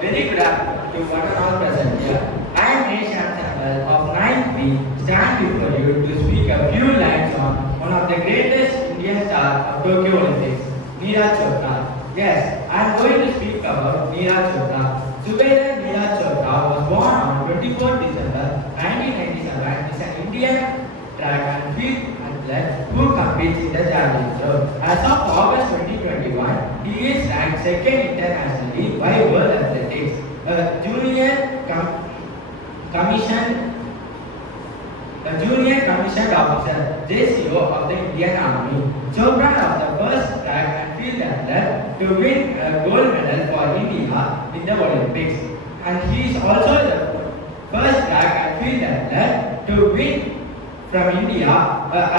Very good afternoon to one and all present here. I am hr of 9th B, stand before you to speak a few lines on one of the greatest Indian stars of Tokyo Olympics, Neeraj Chopra. Yes, I am going to speak about Neeraj Chopra. Subedar Neeraj Chopra was born on 24 December 1997 and is an Indian track and field athlete who competes in the javelin throw. As of August 2021, he is ranked second internationally by World Athletics, a junior commissioned officer, JCO of the Indian Army. Chopra was the first track and field athlete to win a gold medal for India in the Olympics, and he is also the first track and field athlete to win from India a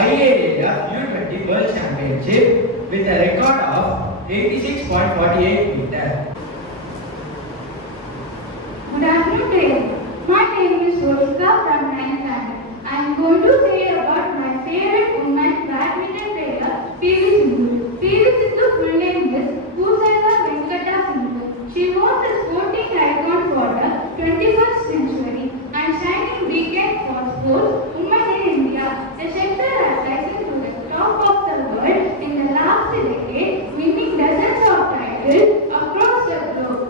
IAAF U20 World Championship with a record of 86.48 meters. Good afternoon, everyone. My name is Roshika from 9th standard. I am going to say about my favorite woman badminton player, PV Sindhu. PV Sindhu's full name is Pusarla Venkata Sindhu. She was a sporting icon for the 21st century and shining beacon for sports women in India. The sector has risen to the top of the world in the last decade, winning dozens of titles across the globe.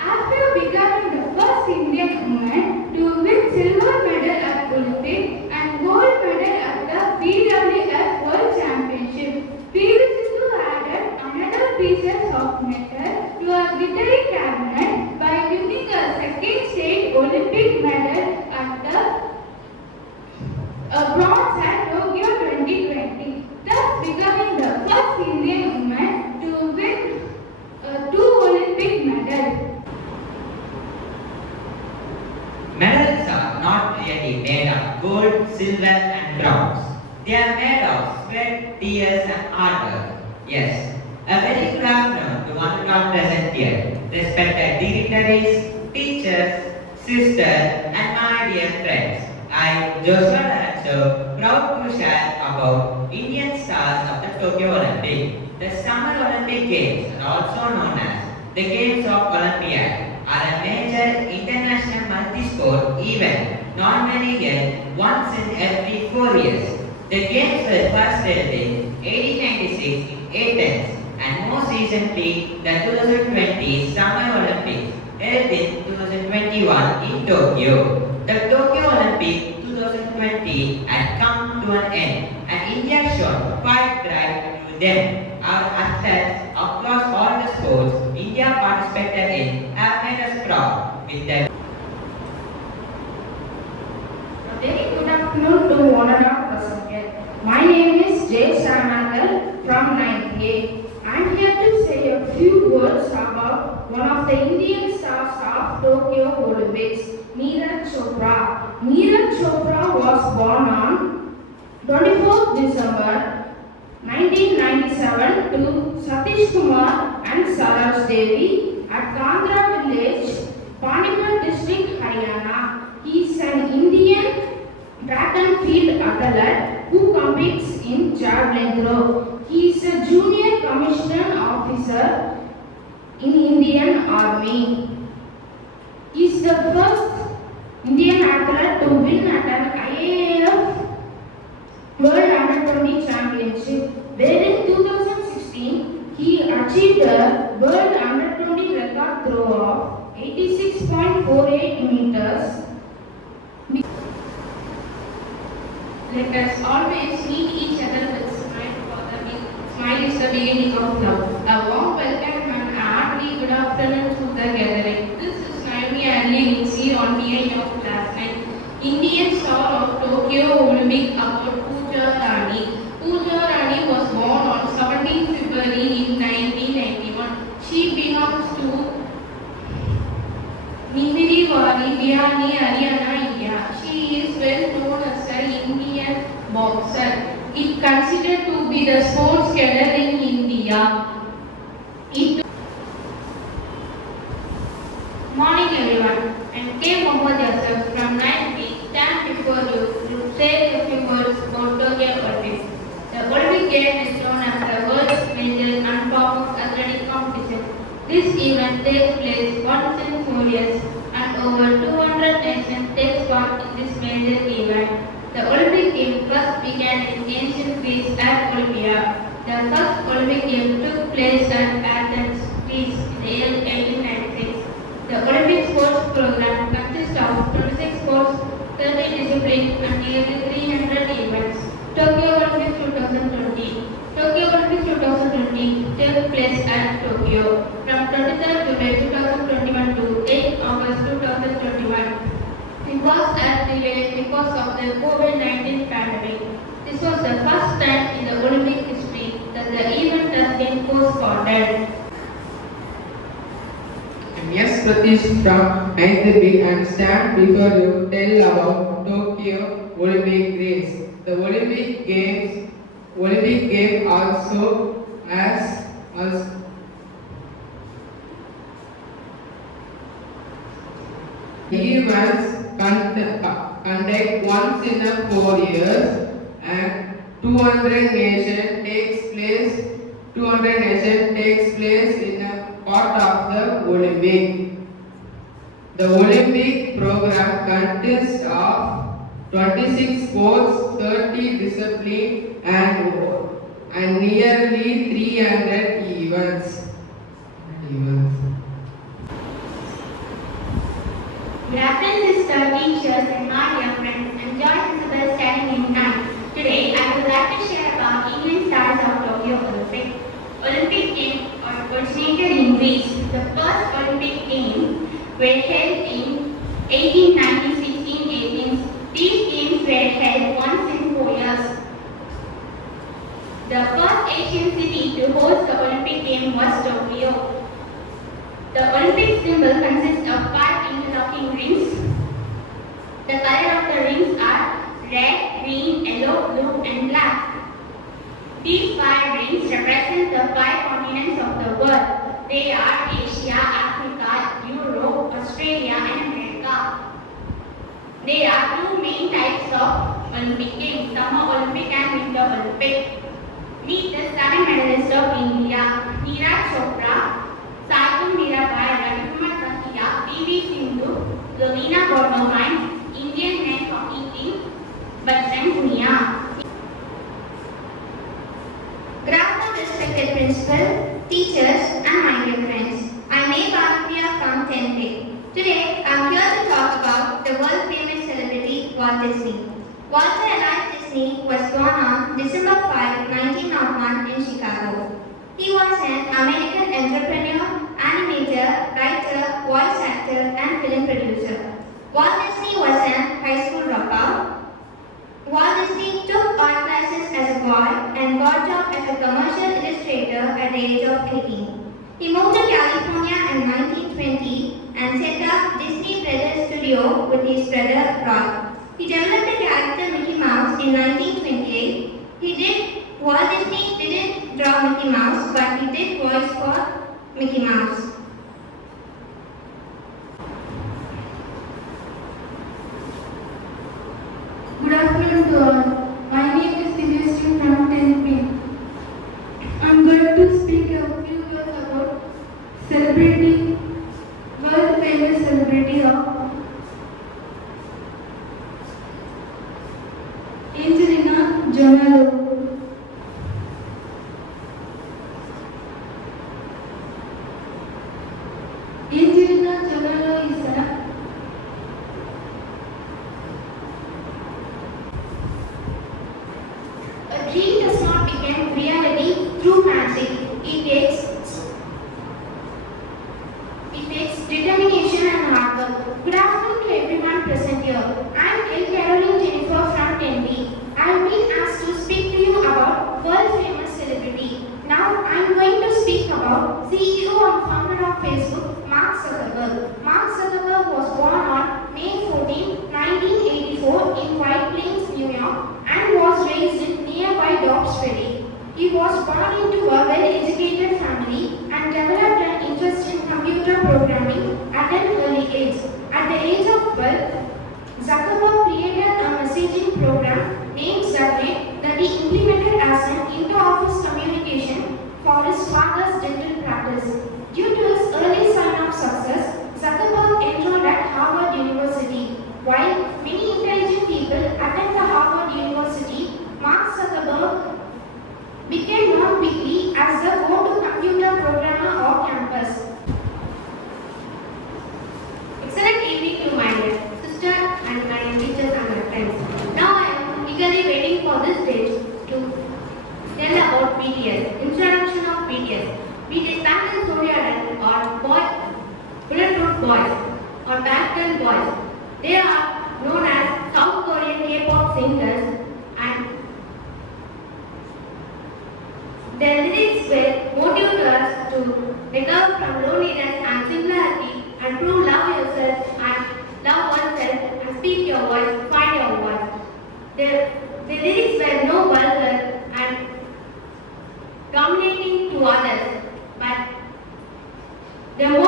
After becoming the first Indian woman to win silver medal at Olympics and gold medal at the BWF World Championship, PV Sindhu added another pieces of metal to her glittery cabinet by winning a second state Olympic medal at the bronze at Tokyo 2020, thus becoming the first Indian woman to win two Olympic medals. Medals are not really made of gold, silver and bronze. They are made of sweat, tears and hard work. Yes, a very good afternoon to one and all present here. Respected dignitaries, teachers, sisters and my dear friends. I, Joshua Rancho, proud to share about Indian stars of the Tokyo Olympic. The Summer Olympic Games are also known as the Games of Olympiad, are a major international multi-sport event normally held once in every 4 years. The games were first held in 1896 in Athens and most recently the 2020 Summer Olympics held in 2021 in Tokyo. The Tokyo Olympic 2020 had come to an end and India showed quite bright to them. Our athletes across all the sports India participated in have made us proud with their. A very good afternoon to one and all present here. My name is Jay Sanagal from 9th A. I am here to say a few words about one of the Indian stars of Tokyo Olympics, Neeraj Chopra. Neeraj Chopra was born on 24th December 1997 to Satish Kumar and Saraj Devi at Kandra village, Panipat district, Haryana. He is an Indian track and field athlete who competes in javelin throw. He is a junior commissioned officer in Indian Army. He is the first Indian athlete to win at an IAAF World Under-20 Championship, where in 2016 he achieved a World Under-20 record throw of 86.48 meters. Let us always meet each other with smile, for the smile is the beginning of love. A warm welcome and a hearty good afternoon to the gathering. This is Naomi Ali Nixie on behalf of class 9. Indian star of Tokyo Olympic about Pooja Rani. Pooja Rani was born on 17 February in 1991. She belongs to Nindiriwari, Bihani, Haryana, India. She is well known as an Indian boxer. It considered to be the sports cadet in India. Morning everyone. I am K. Mohammed Yasser from 9th B. Stand before you to say a few words about Tokyo Olympics. The Olympic game is known as the world's major and foremost athletic competition. This This event takes place once in 4 years and over 200 nations take part in this major event. The Olympic Games first began in ancient Greece at Olympia. The first Olympic Games took place at Athens, Greece in the year 1896. The Olympic sports program consists of 26 sports, 30 disciplines and nearly 300 events. Tokyo Olympics 2020. Tokyo Olympics 2020 took place at Tokyo from 23rd July 2021 to 8th August 2021. It was delayed because of the COVID-19 pandemic. This was the first time in the Olympic history that the event has been postponed. Yes, Pratish from 9th B and stand before you tell about Tokyo Olympic Games. The Olympic Game also as events conduct once in a 4 years and 200 nation takes place in a part of the Olympic. The Olympic program consists of 26 sports, 30 disciplines and nearly 300 events. Good afternoon, sister, teachers, and my dear friends. I'm Joyce Isabel standing in 9. Today, I would like to share about Indian stars of Tokyo Olympic. Olympic Games originated in Greece. The first Olympic Games were held in 1896 in Athens. These games were held once in 4 years. The first Asian city to host the Olympic Games was Tokyo. The Olympic symbol consists of 5 interlocking rings. The color of the rings are red, green, yellow, blue, and black. These 5 rings represent the 5 continents of the world. They are Asia, Africa, Europe, Australia, and America. There are 2 main types of Olympic Games, Summer Olympic and Winter Olympic. Meet the 7 medalists of India: Neeraj Chopra, Saitun Mirabai, Ravikumar Bhatia, PV Sindhu, Lovina Borgohain, Indian men hockey team, Bajrang Punia. Good afternoon, respected principal, teachers, and my dear friends. I'm A. Bhavya from 10th grade. Today, I'm here to talk about the world-famous celebrity Walt Disney. Walter Elias Disney was born on December 5, 1901 in Chicago. He was an American entrepreneur, animator, writer, voice actor, and film producer. Walt Disney was an high school dropout. Walt Disney took art classes as a boy and got a job as a commercial illustrator at the age of 18. He moved to California in 1920 and set up Disney Brothers Studio with his brother Roy. He developed the character Mickey Mouse in 1928. Walt Disney didn't draw Mickey Mouse, but he did voice for Mickey Mouse. Good afternoon to all. My name is Divya from 10th B. I'm going to speak a few words about celebrity, world famous celebrity of Angelina Jolie. Angelina Jolie is A dream does not become reality through magic. It takes determination and hard work. Good afternoon to everyone present here. I am L. Caroline Jennifer from 10B. I have been asked to speak to you about world famous celebrity. Now I am going to speak about CEO and founder of Facebook, Mark Zuckerberg. Mark Zuckerberg was born on May 14, 1984 in White Plains, New York and was raised in nearby Dobbs Ferry. He was born into a well-educated family and developed an interest in computer programming at an early age. At the age of 12, Zuckerberg created a messaging program named Subnet that he implemented as an inter-office communication for his father's dental practice. Due to his boys or background boys. They are known as South Korean K-pop singers, and their lyrics were motivated us to recover from loneliness and singularity and prove love yourself and love oneself and speak your voice, find your voice. The lyrics were no vulgar and dominating to others, but they are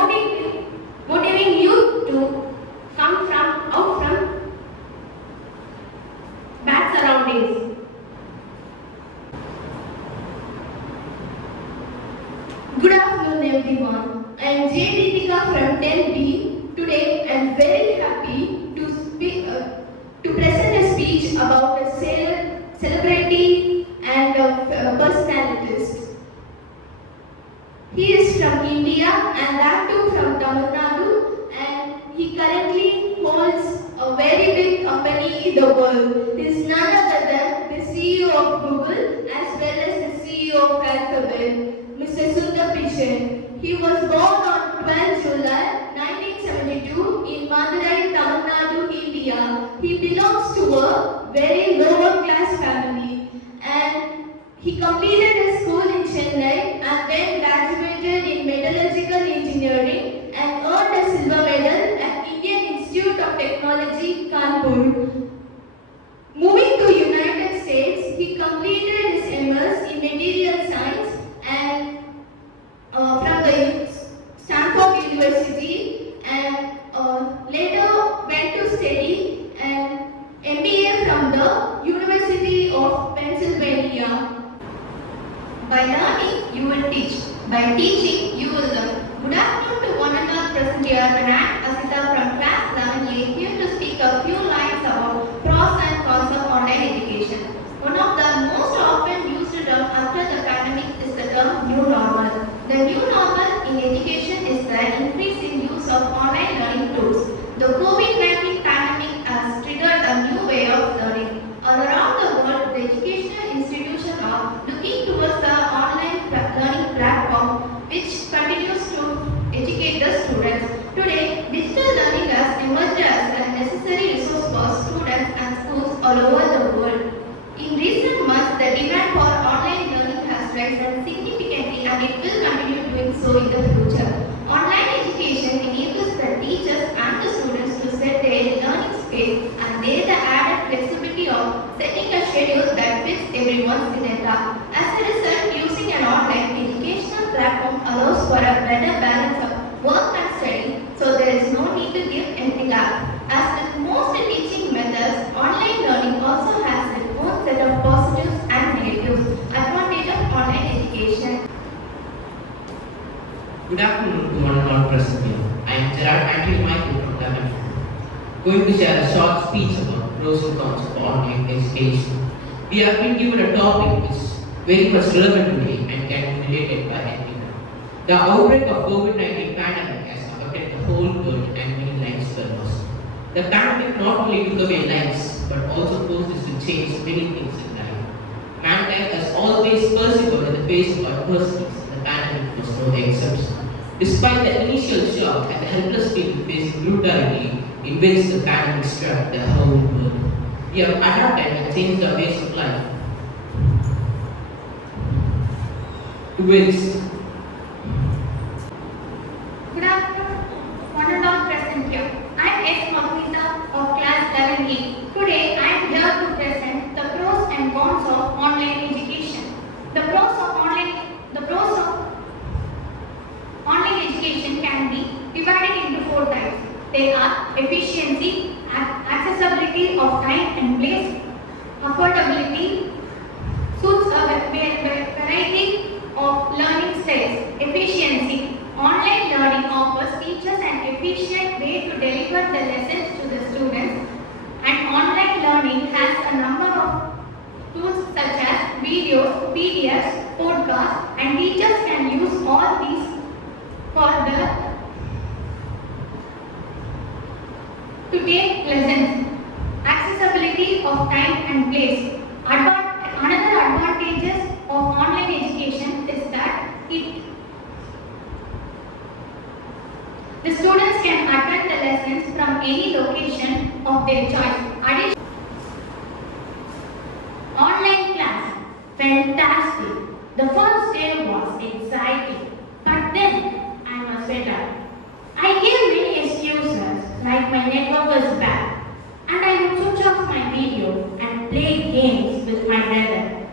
motivating you to come out from bad surroundings. Good afternoon everyone. I am J. Deepika from 10B. Today I am very happy to present a speech about a celebrity and personalities. He is from India and that too from Tamil Nadu, and he currently holds a very big company in the world. He is none other than the CEO of Google as well as the CEO of Alphabet, Mr. Sundar Pichai. He was born on 12 July 1972 in Madurai, Tamil Nadu, India. He belongs to a very lower class family, and he completed his school in Chennai and then graduated in metallurgical engineering and earned a silver medal at Indian Institute of Technology, Kanpur. Moving to United States, he completed his MS in material science and from the Stanford University, and later went to study an MBA from the University of Pennsylvania. By learning, you will teach. By teaching, you will learn. Good afternoon to one and all present here, and I am Asita from class 11A, here to speak a few lines about pros and cons of online education. One of the most often used terms after the pandemic is the term new normal. The new normal in education is the increase in use of online learning tools. The COVID-19 pandemic has triggered a new way of learning. All around the world, the educational institutions are looking towards the online learning platform which continues to educate the students. Today, digital learning has emerged as a necessary resource for students and schools all over the world. In recent months, the demand for online learning has risen significantly and it will continue doing so in the future. Online education enables the teachers and the students to set their learning space, and there is the added flexibility of setting a schedule that fits everyone's agenda. As a result, using an online educational platform allows for a better balance of work and study, so there is no need to give anything up. As with most teaching methods, online learning also has its own set of positives and negatives. Advantage of online education. Good afternoon to one and all present here. I am Gerard Michael from Lemon. Going to share a short speech about pros and cons of online education. We have been given a topic which is very much relevant today and can be related by anyone. The outbreak of COVID-19 pandemic has affected the whole world and many lives were lost. The pandemic not only took away lives but also forced us to change many things in life. Mankind has always persevered in the face of adversities. The pandemic was no exception. Despite the initial shock and the helpless people facing brutality in which the pandemic struck the whole world, we have adapted and changed our ways of life to which. Good afternoon, one and all present here. I am S. Magneeta of class 11A. Today I am here to present the pros and cons of online education. The pros of online education can be divided into 4 types. They are efficiency, accessibility of time and place, affordability, suits a variety of learning styles. Efficiency. Online learning offers teachers an efficient way to deliver the lessons to the students, and online learning has a number of tools such as videos, PDFs, podcasts, and teachers can use all these to take lessons. Accessibility of time and place. Another advantages of online education is that it The students can attend the lessons from any location of their choice. Online class, fantastic. The first day was exciting, but then I was fed up. I gave many excuses like my network was bad and I would switch off my video and play games with my brother.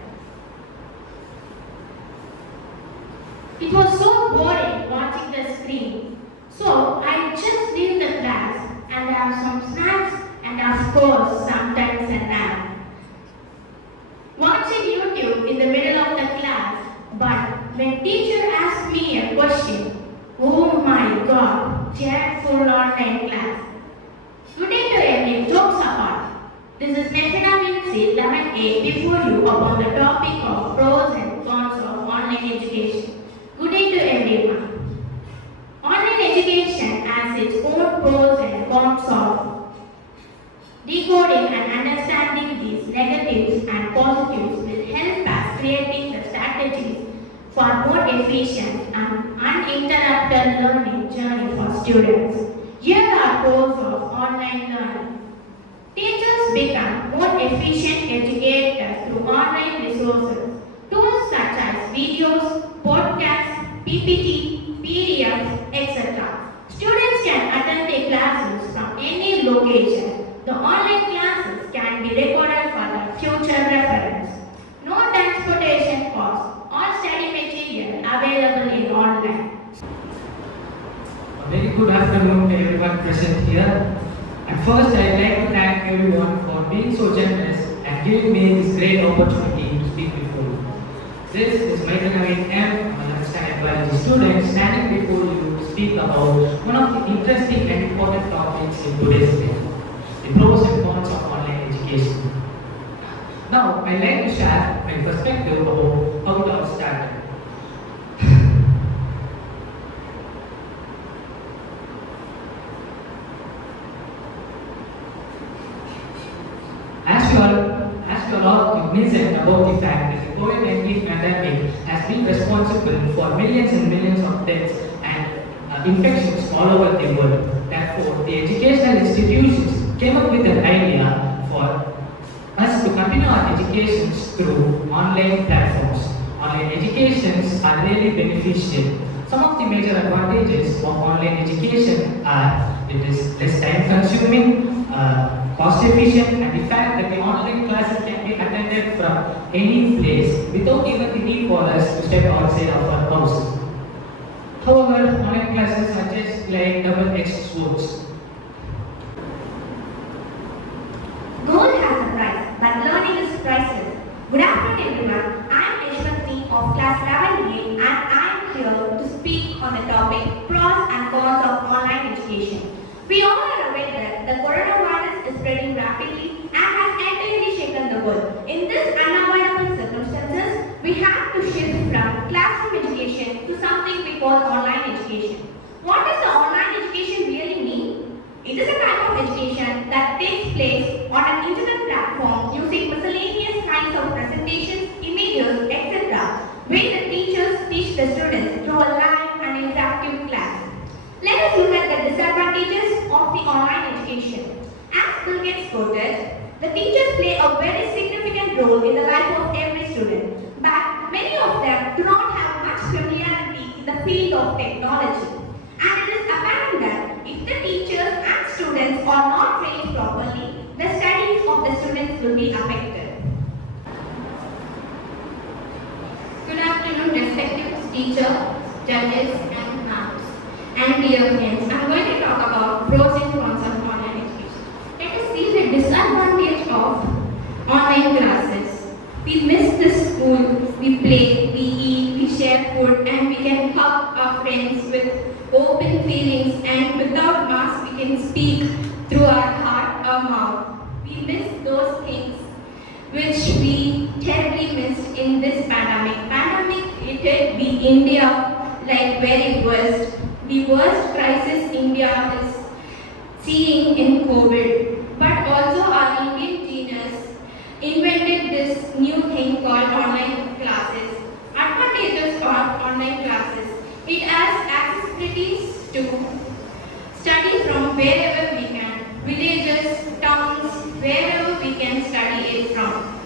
It was so boring watching the screen. So I just leave the class and have some snacks and of course sometimes a nap. Watching YouTube in the middle of the class, but when teacher asked me a question, oh my god, chat full online class. Good day to everyone, jokes apart. This is Vitamin C 11A before you upon the topic of pros and cons of online education. Good day to everyone. Online education has its own pros and cons of decoding and understanding these negatives and positives will help us creating the strategies for more efficient and uninterrupted learning journey for students. Here are pros of online learning. Teachers become more efficient educators through online resources. Tools such as videos, podcasts, PPT, PDFs, etc. Students can attend their classes from any location. The online classes can be recorded for the future reference. No transportation costs. All study material available in online. A very good afternoon to everyone present here. At first, I'd like to thank everyone for being so generous and giving me this great opportunity to speak before you. This is my name M, an understanding biology student, standing before you to speak about one of the interesting and important topics in today's day. The pros and cons of online education. Now, I'd like to share my perspective about how it all started. As you are all cognizant about the fact that the COVID-19 pandemic has been responsible for millions and millions of deaths and infections all over the world. Therefore, the educational institutions came up with an idea for us to continue our educations through online platforms. Online educations are really beneficial. Some of the major advantages of online education are it is less time consuming, cost efficient, and the fact that the online classes can be attended from any place without even the need for us to step outside of our house. However, online classes are just like double-edged swords. Gold has a price, but learning is priceless. Good afternoon, everyone. I am Ishwati of class 11A and I am here to speak on the topic pros and cons of online education. We all are aware that the coronavirus is spreading rapidly and has entirely shaken the world. In this unavoidable circumstances, we have to shift from classroom education to something we call online education. What does the online education really mean? It is a type of education that takes place on an internet platform using miscellaneous kinds of presentations, images, etc., where the teachers teach the students through a live and interactive class. Let us look at the disadvantages of the online education. As Bill Gates quoted, the teachers play a very significant role in the life of every student, but many of them do not have much familiarity in the field of technology. And it is apparent that if the teachers and students are not trained properly, the studies of the students will be affected. Good afternoon, respected teachers, judges, and ma'ams. And dear friends, I am going to talk about pros and cons of online education. Let us see the disadvantage of online classes. We miss the school, we play, we eat, we share food, and we can hug our friends with open feelings, and without mask we can speak through our heart or mouth. We miss those things which we terribly missed in this pandemic. Pandemic hit the India like very worst. The worst crisis India is seeing in COVID. But also our Indian genius invented this new thing called online classes. Advantages of online classes. It has accessibilities to from wherever we can, villages, towns, wherever we can study it from.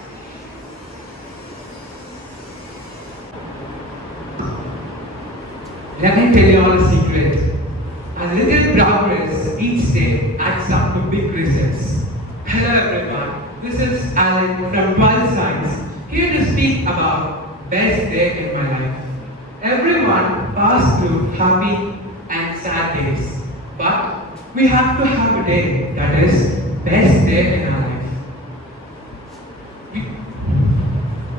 Let me tell you all a secret. A little progress each day adds up to big results. Hello everyone, this is Alec from 12th Science, here to speak about best day in my life. Everyone passed through happy and sad days, but we have to have a day that is best day in our life.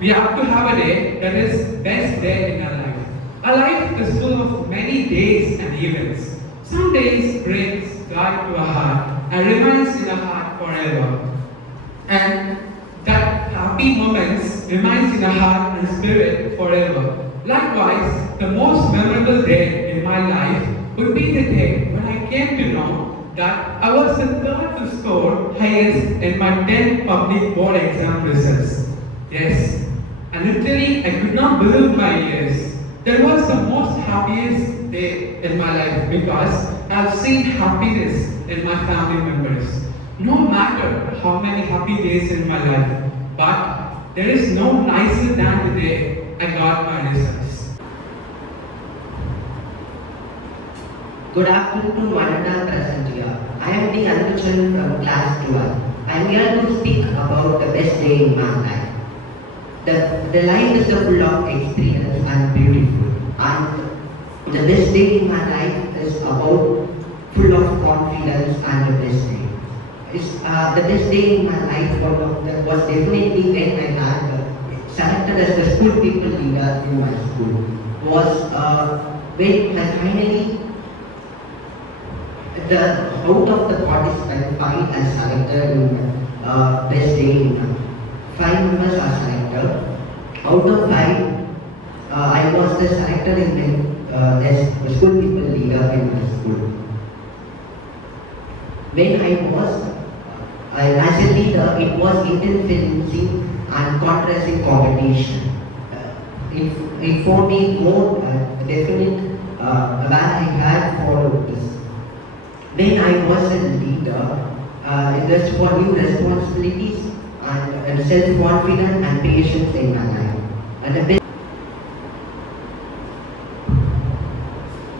We have to have a day that is best day in our life. Our life is full of many days and events. Some days brings God to our heart and remains in our heart forever. And that happy moments remains in our heart and spirit forever. Likewise, the most memorable day in my life would be the day when I came to know that I was the third to score highest in my 10th public board exam results. Yes, and literally I could not believe my ears. That was the most happiest day in my life because I've seen happiness in my family members. No matter how many happy days in my life, but there is no nicer than the day I got my results. Good afternoon to one and all present here. I am the Elocution from class 12. I am here to speak about the best day in my life. The life is full of experience and beautiful. And the best day in my life is about full of confidence and the best day. The best day in my life was definitely when I had selected as the school people leader in my school. Was when I finally out of the participant 5 I selected in best day in 5 members are selected. Out of 5, I was the selected in the school people leader in my school. When I was as a leader, it was intensifying and contrasting competition. It for me more definite where I had followed this. When I was a leader, it was for new responsibilities and self-confidence and patience in my life. And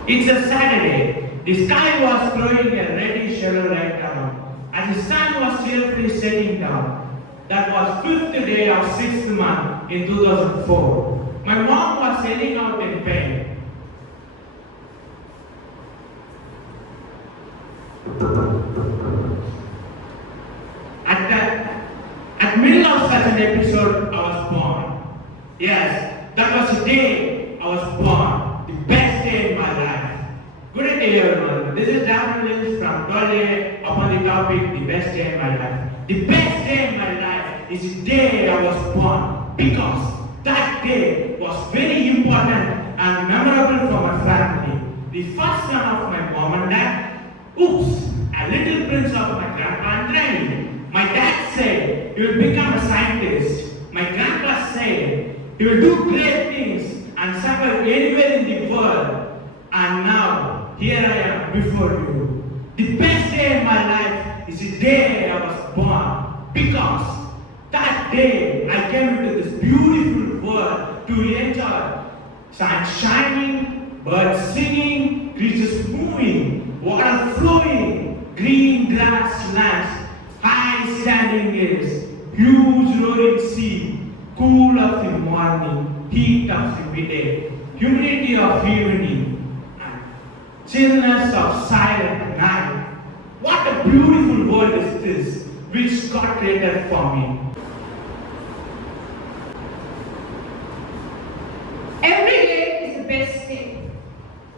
It's a Saturday. The sky was throwing a reddish yellow light down, and the sun was cheerfully setting down. That was 5th day of 6th month in 2004. My mom was heading out in pain. At middle of such an episode, I was born. Yes, that was the day I was born. The best day in my life. Good day everyone. This is Dan Williams from 12A upon the topic the best day in my life. The best day in my life is the day I was born because that day was very important and memorable for my family. The first son of my mom and dad. Oops, a little prince of my grandpa and granny. My dad said he will become a scientist. My grandpa said he will do great things and survive anywhere in the world. And now, here I am before you. The best day in my life is the day I was born because that day I came into this beautiful world to enjoy sun shining, birds singing, creatures moving, water flowing, green grass lands, high standing hills, huge roaring sea, cool of the morning, heat of the midday, humidity of evening, and chillness of silent night. What a beautiful world is this, which God created for me. Every day is the best day.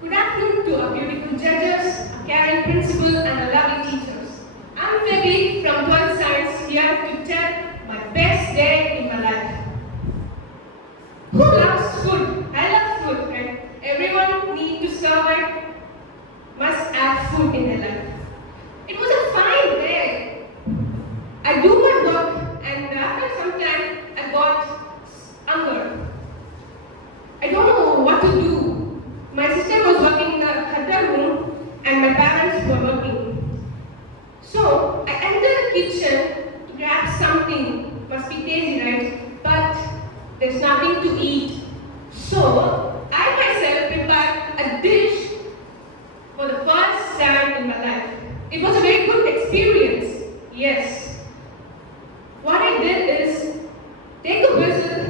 Good afternoon to our beautiful judges, a caring principal, and our lovely teachers. I'm Phoebe from 12th Science here to tell my best day in my life. Who loves food? I love food, and everyone need to survive must have food in their life. It was a fine day. I do my work, and after some time, I got hunger. I don't know what to do. My sister was working in her room, and my parents were working. my life. It was a very good experience. Yes. What I did is take a whistle,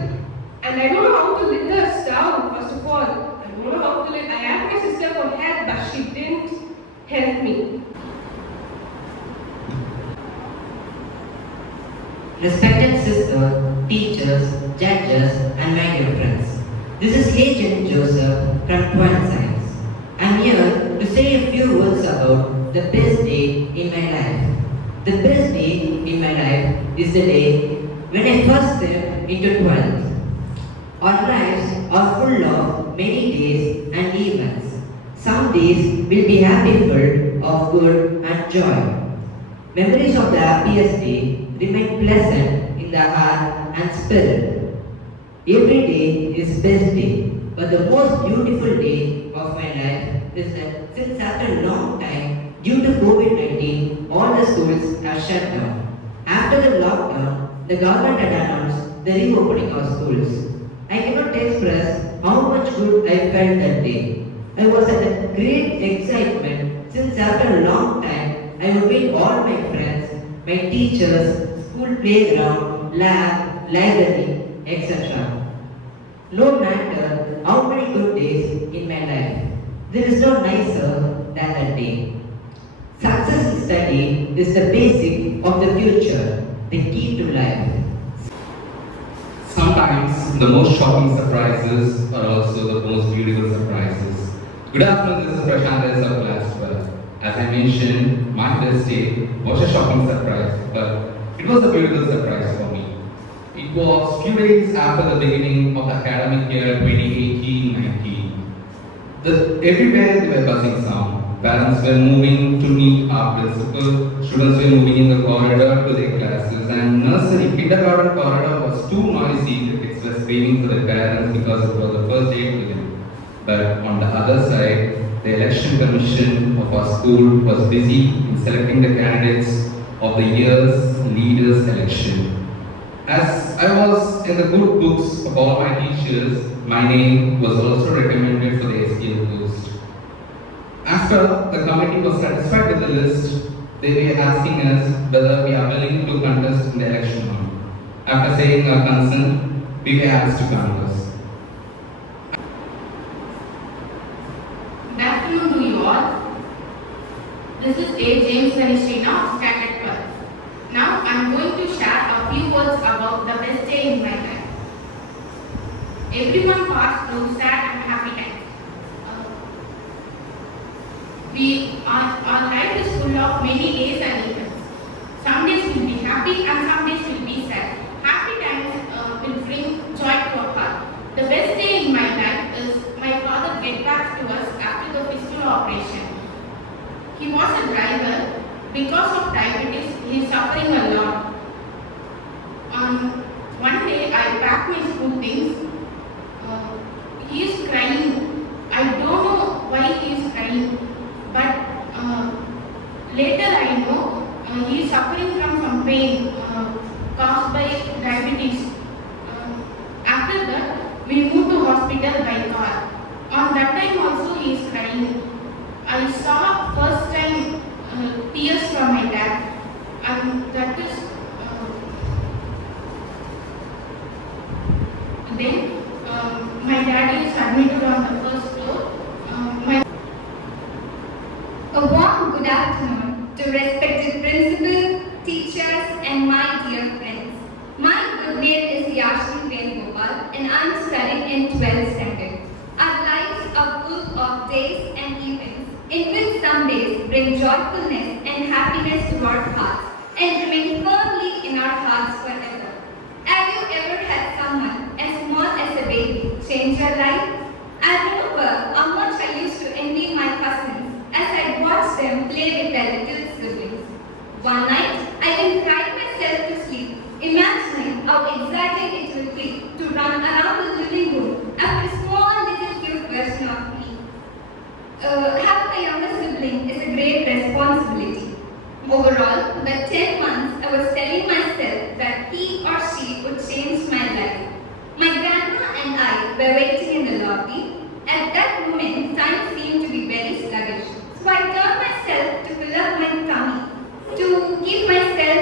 and I don't know how to lit the stove, first of all. I don't know how to lit. I asked my sister for help, but she didn't help me. Respected sister, teachers, judges, and my dear friends. This is Agent Joseph from 12th Science. I'm here to say a few words about the best day in my life. The best day in my life is the day when I first stepped into 12th. Our lives are full of many days and events. Some days will be happy filled of good and joy. Memories of the happiest day remain pleasant in the heart and spirit. Every day is best day, but the most beautiful day of my life is that since after a long time, due to COVID-19, all the schools have shut down. After the lockdown, the government had announced the reopening of schools. I cannot express how much good I felt that day. I was at a great excitement since after a long time I would meet all my friends, my teachers, school playground, lab, library, etc. No matter how many good days in my life, there is no nicer than that day. Success in study is the basic of the future, the key to life. Sometimes the most shocking surprises are also the most beautiful surprises. Good afternoon, this is Prashant of class 12. As I mentioned, my best day was a shocking surprise, but it was a beautiful surprise for me. It was few days after the beginning of the academic year 2018-19. Everywhere there were buzzing sound. Parents were moving to meet our principal, students were moving in the corridor to their classes, and nursery, kindergarten corridor was too noisy. The kids were screaming for their parents because it was the first day to them. But on the other side, the election commission of our school was busy in selecting the candidates of the year's leaders election. As I was in the good books of all my teachers, my name was also recommended for the SPL post. After the committee was satisfied with the list, they were asking us whether we are willing to contest in the election hall. After saying our consent, we were asked to contest. Good afternoon to you all. This is A. James Vanishrina of Standard 12. Now I am going to share a few words about the best day in my life. Everyone passed through sad and happy times. Our life is full of many days and events. Some days will be happy and some days will be sad. Happy times will bring joy to our heart. The best day in my life is my father get back to us after the fistula operation. He was a driver. Because of diabetes, he is suffering a lot. One day I packed my school things. He is crying. I don't know why he is crying, but later I know he is suffering from some pain caused by diabetes. After that, we moved to hospital by car. On that time also he is crying. I saw first time tears from my dad, and that is then my dad is admitted on the first floor. A warm good afternoon to respected principal, teachers, and my dear friends. My good name is Yashni Gopal, and I am studying in 12th standard. Our lives are full of days and events, in which some days bring joyfulness and happiness to our hearts and remain firmly in our hearts forever. Have you ever had someone as small as a baby change your life? I remember how much I used to envy my cousins as I watched them play with their little siblings. One night, I then cried myself to sleep, imagining how exciting it will be to run around the living room after a small little cute version of me. Having a younger sibling is a great responsibility. Overall, by 10 months, I was telling myself that he or she would change my life. My grandma and I were waiting in the lobby. At that moment, time seemed to be very sluggish. So I turned myself to fill up my tummy, to keep myself